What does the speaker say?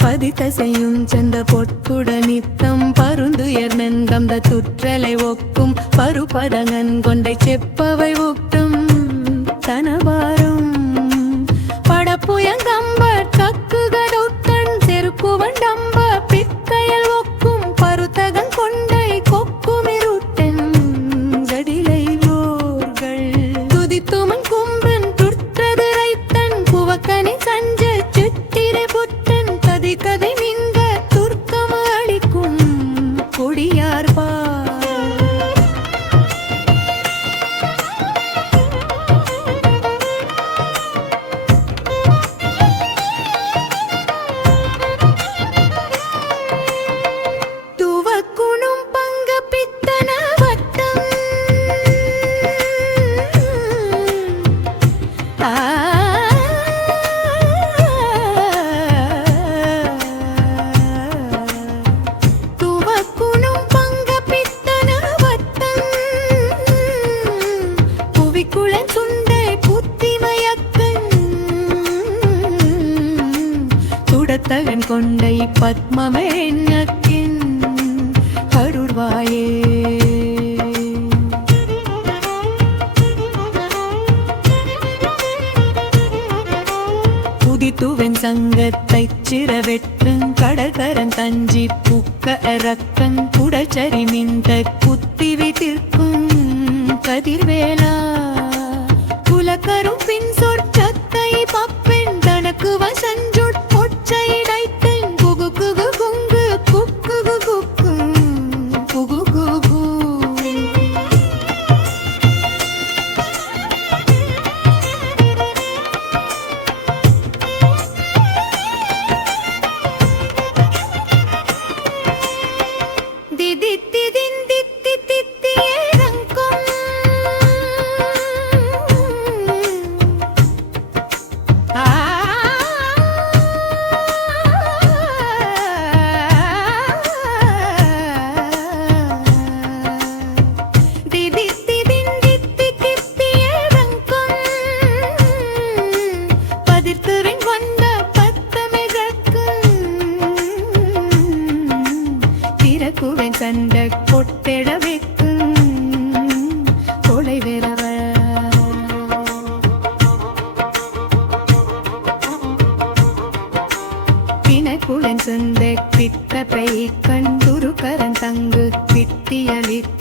பதித்தசையும் சென்ற பொற்குட நித்தம் பருந்துயர் நென்கந்த துற்றலை ஒக்கும் பருபதங்கன் கொண்டை செப்பவை ஒக்கும் தனபாரும் படப்புயங்கம்பர் கக்குகடொத்தன் செருக்குவண்டம்ப பித்தையல் ஒக்கும் பருத்தகன் கொண்டை கொக்குமிருட்டன் ஜடிலை போர்கள் துதித்துமன் கும்பன் துற்றது ரைத்தன் குவக்கனி சஞ்ச சுத்திரை புத்தன் கதை மிங்க துர்க்கம் அளிக்கும் கொடியார் துவக்குணும் பங்க பித்தன வட்டம் தகன் கொண்டை பத்மமேன்யக்கின் கருர்வாயே புதித்துவன் சங்கத்தைச் சிறவெற்றுங் கடற்கரன் தஞ்சி புக்க அரக்கன் குடச்சரி மிந்த குத்தி வைத்திருக்கும் கதிர்வேலா குலக்கரும் பின் சொற்சத்தை பப்பெண் தனக்கு வசஞ்சு சண்ட கொட்டெட வைக்கும் கொலை வேறவ பிணக்குடன் சந்த பித்த பை கண்டுரு கரன் தங்கு பிட்டியளித்த